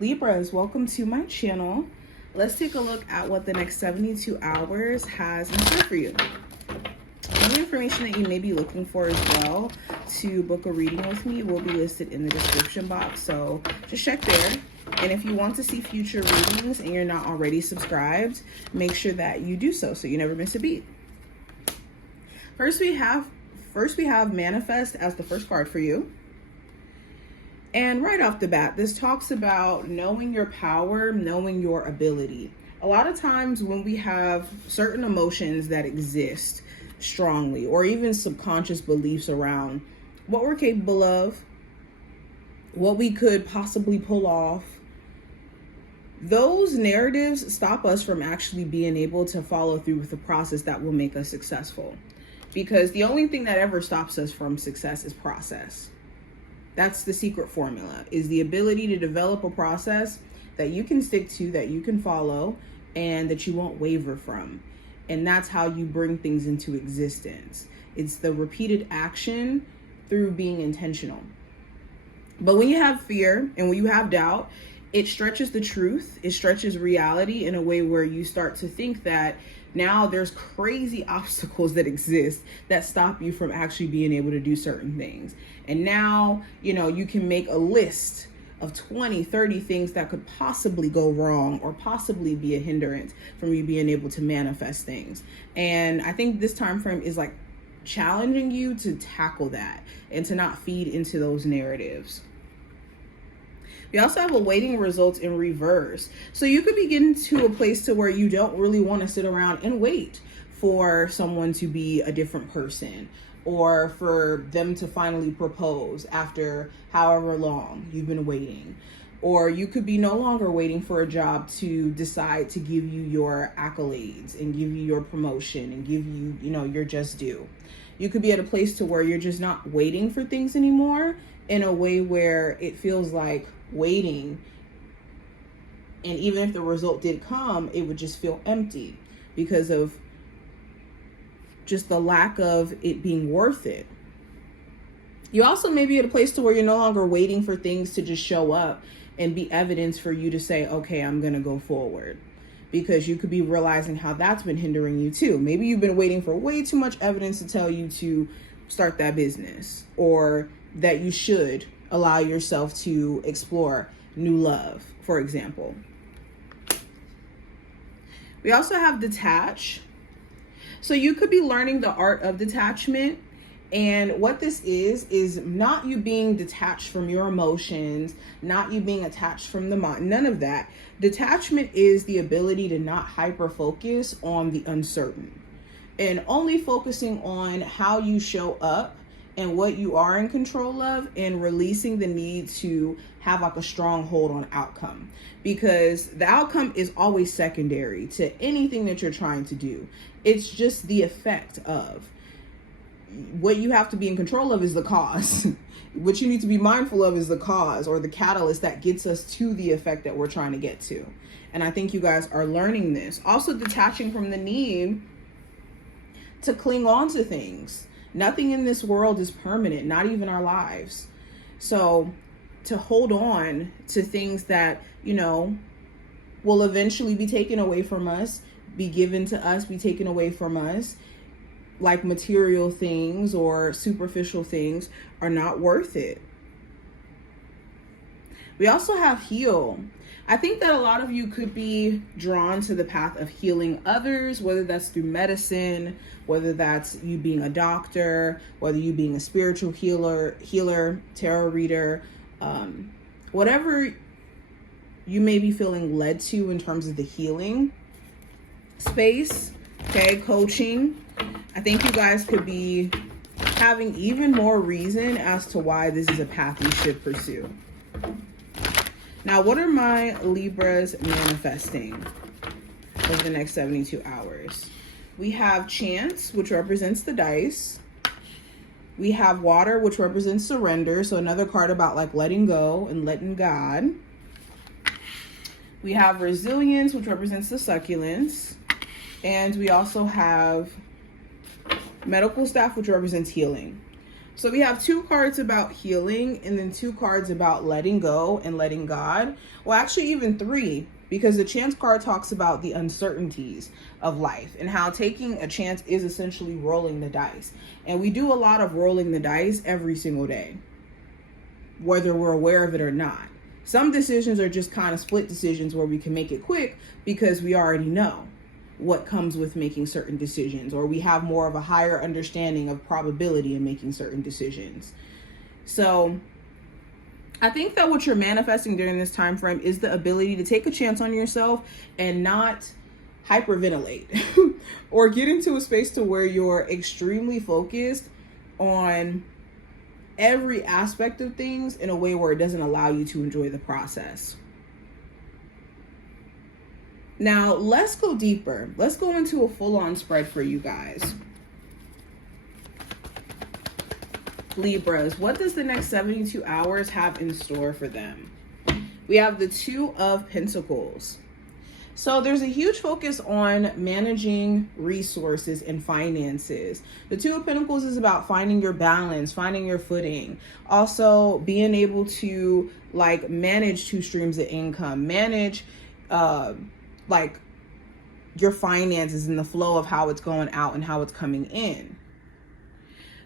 Libras, welcome to my channel. Let's take a look at what the next 72 hours has in store for you. Any information that you may be looking for as well to book a reading with me will be listed in the description box, so just check there. And if you want to see future readings and you're not already subscribed, make sure that you do so you never miss a beat. First we have Manifest as the first card for you. And right off the bat, this talks about knowing your power, knowing your ability. A lot of times when we have certain emotions that exist strongly, or even subconscious beliefs around what we're capable of, what we could possibly pull off, those narratives stop us from actually being able to follow through with the process that will make us successful. Because the only thing that ever stops us from success is process. That's the secret formula, is the ability to develop a process that you can stick to, that you can follow, and that you won't waver from. And that's how you bring things into existence. It's the repeated action through being intentional. But when you have fear and when you have doubt, it stretches the truth. It stretches reality in a way where you start to think that now there's crazy obstacles that exist that stop you from actually being able to do certain things. And now, you can make a list of 20, 30 things that could possibly go wrong or possibly be a hindrance from you being able to manifest things. And I think this time frame is like challenging you to tackle that and to not feed into those narratives. We also have awaiting results in reverse. So you could be getting to a place to where you don't really want to sit around and wait for someone to be a different person, or for them to finally propose after however long you've been waiting. Or you could be no longer waiting for a job to decide to give you your accolades and give you your promotion and give you, your just due. You could be at a place to where you're just not waiting for things anymore, in a way where it feels like waiting, and even if the result did come, it would just feel empty because of just the lack of it being worth it. You also may be at a place to where you're no longer waiting for things to just show up and be evidence for you to say, okay, I'm gonna go forward. Because you could be realizing how that's been hindering you too. Maybe you've been waiting for way too much evidence to tell you to start that business, or that you should allow yourself to explore new love, for example. We also have detach. So you could be learning the art of detachment. And what this is not you being detached from your emotions, not you being attached from the mind, none of that. Detachment is the ability to not hyper focus on the uncertain and only focusing on how you show up and what you are in control of, and releasing the need to have like a strong hold on outcome, because the outcome is always secondary to anything that you're trying to do. It's just the effect of. What you have to be in control of is the cause. What you need to be mindful of is the cause, or the catalyst that gets us to the effect that we're trying to get to. And I think you guys are learning this. Also detaching from the need to cling on to things. Nothing in this world is permanent, not even our lives. So to hold on to things that, will eventually be taken away from us, be given to us, be taken away from us, like material things or superficial things, are not worth it. We also have heal. I think that a lot of you could be drawn to the path of healing others, whether that's through medicine, whether that's you being a doctor, whether you being a spiritual healer, tarot reader, whatever you may be feeling led to in terms of the healing space, okay, coaching. I think you guys could be having even more reason as to why this is a path you should pursue. Now, what are my Libras manifesting over the next 72 hours? We have Chance, which represents the dice. We have Water, which represents surrender. So another card about like letting go and letting God. We have Resilience, which represents the succulents. And we also have Medical Staff, which represents healing. So we have 2 cards about healing and then 2 cards about letting go and letting God. Well, actually even 3, because the chance card talks about the uncertainties of life and how taking a chance is essentially rolling the dice. And we do a lot of rolling the dice every single day, whether we're aware of it or not. Some decisions are just kind of split decisions where we can make it quick because we already know what comes with making certain decisions, or we have more of a higher understanding of probability in making certain decisions. So I think that what you're manifesting during this time frame is the ability to take a chance on yourself and not hyperventilate or get into a space to where you're extremely focused on every aspect of things in a way where it doesn't allow you to enjoy the process. Now, let's go deeper. Let's go into a full-on spread for you guys. Libras, what does the next 72 hours have in store for them? We have the 2 of Pentacles. So there's a huge focus on managing resources and finances. The 2 of Pentacles is about finding your balance, finding your footing. Also being able to like manage 2 streams of income, manage like your finances and the flow of how it's going out and how it's coming in.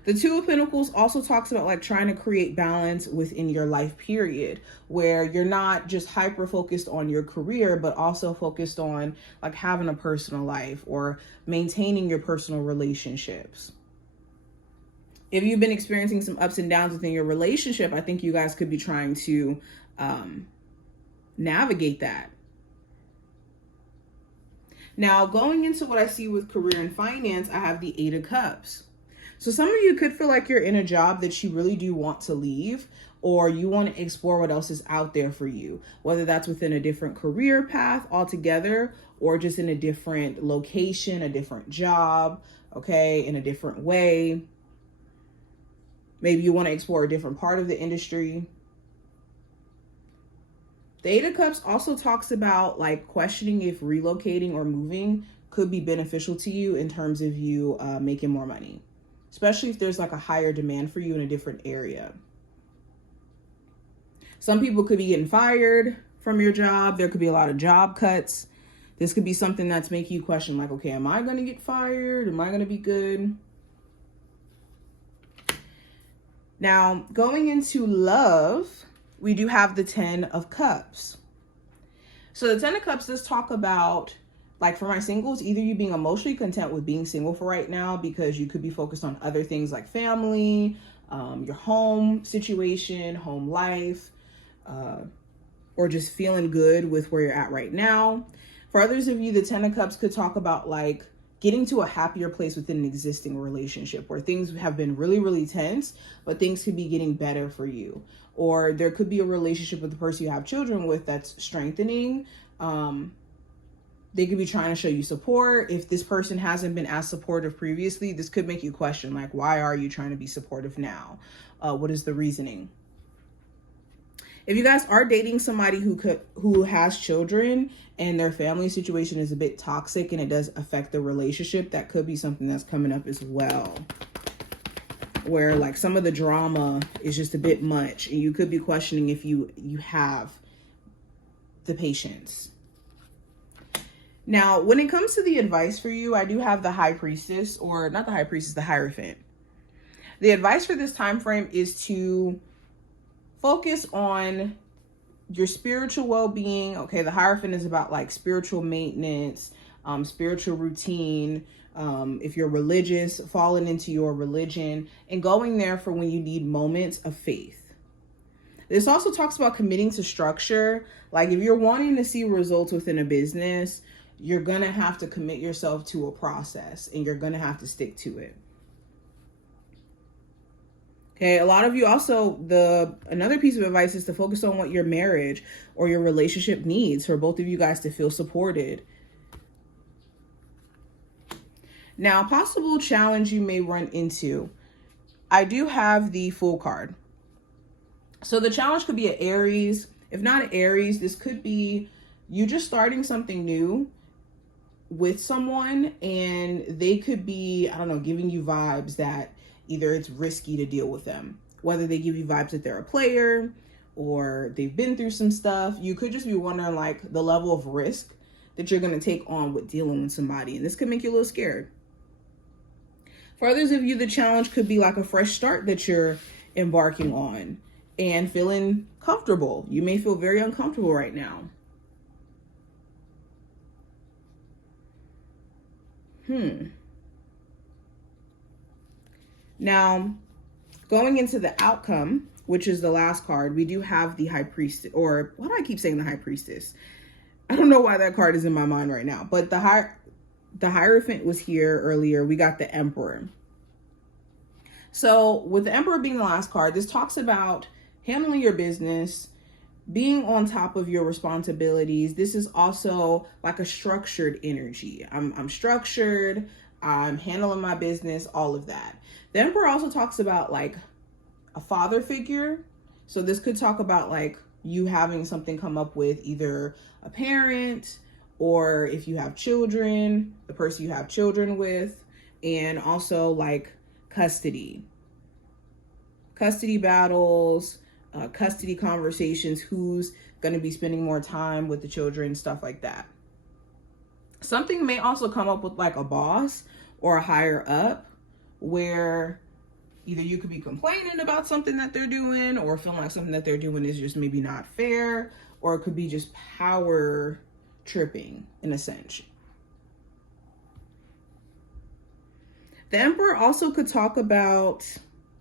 The 2 of Pentacles also talks about like trying to create balance within your life period, where you're not just hyper focused on your career, but also focused on like having a personal life or maintaining your personal relationships. If you've been experiencing some ups and downs within your relationship, I think you guys could be trying to navigate that. Now, going into what I see with career and finance, I have the 8 of Cups. So some of you could feel like you're in a job that you really do want to leave, or you want to explore what else is out there for you, whether that's within a different career path altogether, or just in a different location, a different job, okay, in a different way. Maybe you want to explore a different part of the industry. The 8 of Cups also talks about like questioning if relocating or moving could be beneficial to you in terms of you making more money, especially if there's like a higher demand for you in a different area. Some people could be getting fired from your job. There could be a lot of job cuts. This could be something that's making you question like, okay, am I going to get fired? Am I going to be good? Now, going into love, we do have the 10 of Cups. So the 10 of Cups does talk about, like for my singles, either you being emotionally content with being single for right now because you could be focused on other things like family, your home situation, home life, or just feeling good with where you're at right now. For others of you, the 10 of Cups could talk about like getting to a happier place within an existing relationship where things have been really, really tense, but things could be getting better for you. Or there could be a relationship with the person you have children with that's strengthening. They could be trying to show you support. If this person hasn't been as supportive previously, this could make you question, like, why are you trying to be supportive now? What is the reasoning? If you guys are dating somebody who has children and their family situation is a bit toxic and it does affect the relationship, that could be something that's coming up as well, where like some of the drama is just a bit much and you could be questioning if you have the patience. Now, when it comes to the advice for you, I do have the High Priestess, or not the High Priestess, the Hierophant. The advice for this time frame is to focus on your spiritual well-being. Okay, the Hierophant is about like spiritual maintenance, spiritual routine. If you're religious, falling into your religion and going there for when you need moments of faith. This also talks about committing to structure. Like if you're wanting to see results within a business, you're going to have to commit yourself to a process and you're going to have to stick to it. Okay, a lot of you also, another piece of advice is to focus on what your marriage or your relationship needs for both of you guys to feel supported. Now, possible challenge you may run into. I do have the Fool card. So the challenge could be an Aries. If not an Aries, this could be you just starting something new with someone and they could be, I don't know, giving you vibes that either it's risky to deal with them. Whether they give you vibes that they're a player or they've been through some stuff, you could just be wondering like the level of risk that you're going to take on with dealing with somebody. And this could make you a little scared. For others of you, the challenge could be like a fresh start that you're embarking on and feeling comfortable. You may feel very uncomfortable right now. Now, going into the outcome, which is the last card, we do have the High Priestess, or why do I keep saying the High Priestess? I don't know why that card is in my mind right now, but the Hierophant was here earlier. We got the Emperor. So with the Emperor being the last card, this talks about handling your business, being on top of your responsibilities. This is also like a structured energy. I'm structured, I'm handling my business, all of that. The Emperor also talks about like a father figure. So this could talk about like you having something come up with either a parent, or if you have children, the person you have children with, and also like custody battles, custody conversations, who's going to be spending more time with the children, stuff like that. Something may also come up with like a boss or a higher up, where either you could be complaining about something that they're doing or feeling like something that they're doing is just maybe not fair, or it could be just power tripping in a sense. The Emperor also could talk about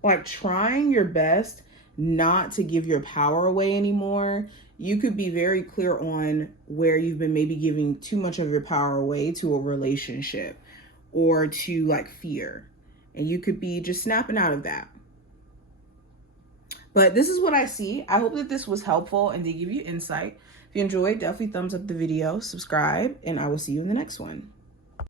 like trying your best not to give your power away anymore. You could be very clear on where you've been maybe giving too much of your power away to a relationship or to like fear. And you could be just snapping out of that. But this is what I see. I hope that this was helpful and did give you insight. If you enjoyed, definitely thumbs up the video, subscribe, and I will see you in the next one.